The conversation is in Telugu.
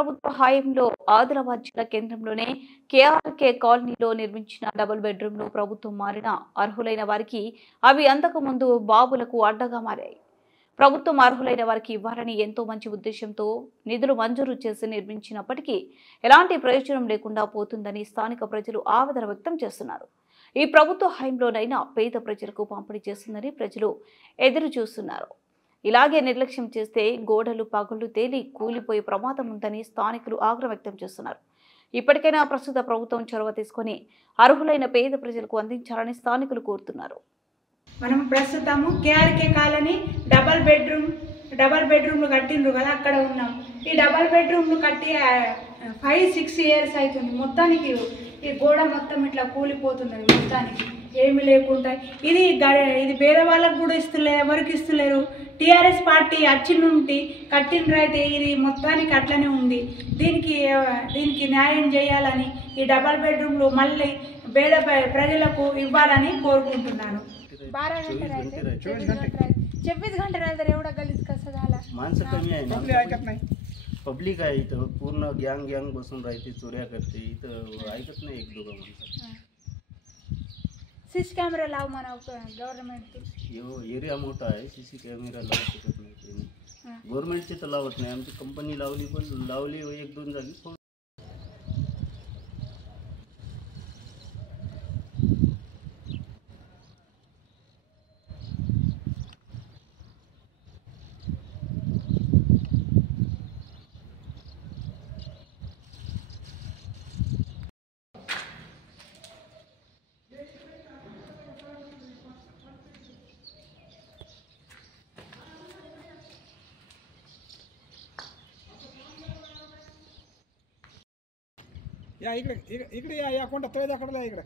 ప్రభుత్వ హయాంలో ఆదిలాబాద్ జిల్లా కేంద్రంలోనే కేఆర్కే కాలనీలో నిర్మించిన డబుల్ బెడ్రూమ్లు ప్రభుత్వం మారిన అర్హులైన వారికి అవి అంతకుముందు బాబులకు అడ్డగా మారాయి. ప్రభుత్వం అర్హులైన వారికి ఇవ్వాలని ఎంతో మంచి ఉద్దేశంతో నిధులు మంజూరు చేసి నిర్మించినప్పటికీ ఎలాంటి ప్రయోజనం లేకుండా పోతుందని స్థానిక ప్రజలు ఆవేదన వ్యక్తం చేస్తున్నారు. ఈ ప్రభుత్వ హయాంలోనైనా పేద ప్రజలకు పంపిణీ చేస్తుందని ప్రజలు ఎదురు చూస్తున్నారు. ఇలాగే నిర్లక్ష్యం చేస్తే గోడలు పగుళ్లు తేలి కూలిపోయే ప్రమాదం ఉందని స్థానికులు ఆగ్రహం వ్యక్తం చేస్తున్నారు. ఇప్పటికైనా ప్రస్తుత ప్రభుత్వం చొరవ తీసుకొని అర్హులైన పేద ప్రజలకు అందించాలని స్థానికులు కోరుతున్నారు. మనం ప్రస్తుతము కేఆర్కే కాలనీ డబల్ బెడ్రూమ్లు కట్టిండ్రు కదా, అక్కడ ఉన్నాం. ఈ డబల్ బెడ్రూమ్లు కట్టి 5-6 ఇయర్స్ అవుతుంది. మొత్తానికి ఈ గోడ మొత్తం ఇట్లా కూలిపోతున్నది. మొత్తానికి ఏమి లేకుండా ఇది పేదవాళ్ళకు కూడా ఇస్తలేరు, ఎవరికి ఇస్తలేరు. టీఆర్ఎస్ పార్టీ అచ్చి నుండి కట్టిండ్రైతే ఇది మొత్తానికి అట్లనే ఉంది. దీనికి న్యాయం చేయాలని ఈ డబల్ బెడ్రూమ్లు మళ్ళీ పేద ప్రజలకు ఇవ్వాలని కోరుకుంటున్నాను. 12 घंटे रहते 24 घंटे रहते एवढा गलीज कसं झाला. माणसं कमी आहे ना, पब्लिक आहे इथं. पूर्ण गँग बसून राहते, चोऱ्या करते इथं. ऐकत नाही एक दोघं माणसं. सीसी कॅमेरा लाव म्हणा गव्हर्नमेंट. एरिया मोठा आहे, सीसी कॅमेरा लावू शकत नाही त्यांनी. गव्हर्नमेंटचे तर लावत नाही, आमची कंपनी लावली, पण लावली 1-2 जागी. या इकडे या कोणता तो दाखवला इकडे.